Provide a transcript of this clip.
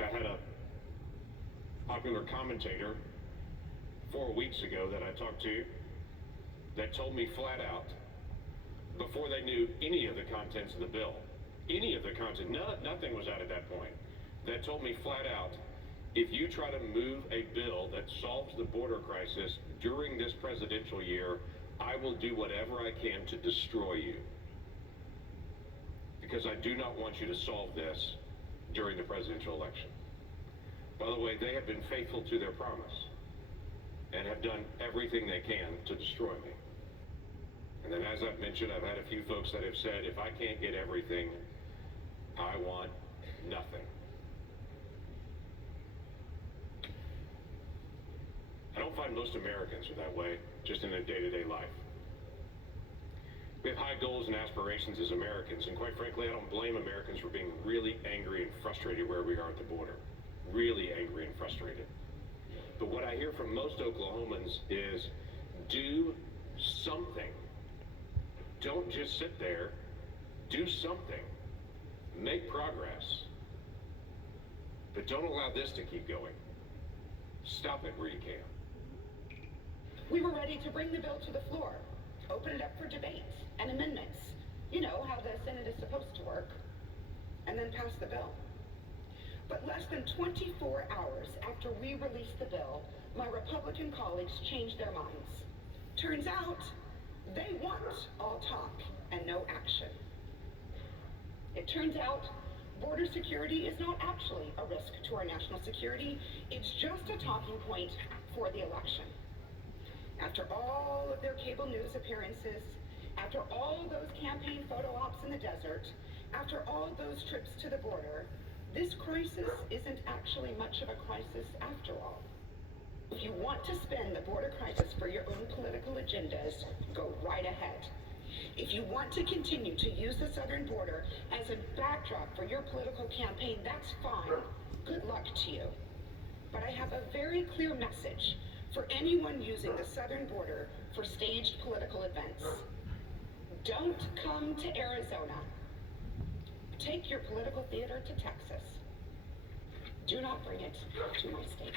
I had a popular commentator 4 weeks ago that I talked to that told me flat out, before they knew any of the contents of the bill, nothing was out at that point, that told me flat out, if you try to move a bill that solves the border crisis during this presidential year, I will do whatever I can to destroy you. Because I do not want you to solve this during the presidential election. By the way, they have been faithful to their promise and have done everything they can to destroy me. And then, as I've mentioned, I've had a few folks that have said, if I can't get everything, I want nothing. I don't find most Americans are that way, just in their day-to-day life. We have high goals and aspirations as Americans, and quite frankly, I don't blame Americans for being really angry and frustrated where we are at the border. Really angry and frustrated. But what I hear from most Oklahomans is, do something. Don't just sit there. Do something. Make progress. But don't allow this to keep going. Stop it where you can. We were ready to bring the bill to the floor, open it up for debate and amendments. You know how the Senate is supposed to work. And then pass the bill. But less than 24 hours after we released the bill, my Republican colleagues changed their minds. Turns out, they want all talk and no action. It turns out, border security is not actually a risk to our national security. It's just a talking point for the election. After all of their cable news appearances, after all those campaign photo ops in the desert, after all those trips to the border, this crisis isn't actually much of a crisis after all. If you want to spend the border crisis for your own political agendas, go right ahead. If you want to continue to use the southern border as a backdrop for your political campaign, that's fine. Good luck to you. But I have a very clear message for anyone using the southern border for staged political events. Don't come to Arizona. Take your political theater to Texas. Do not bring it to my state.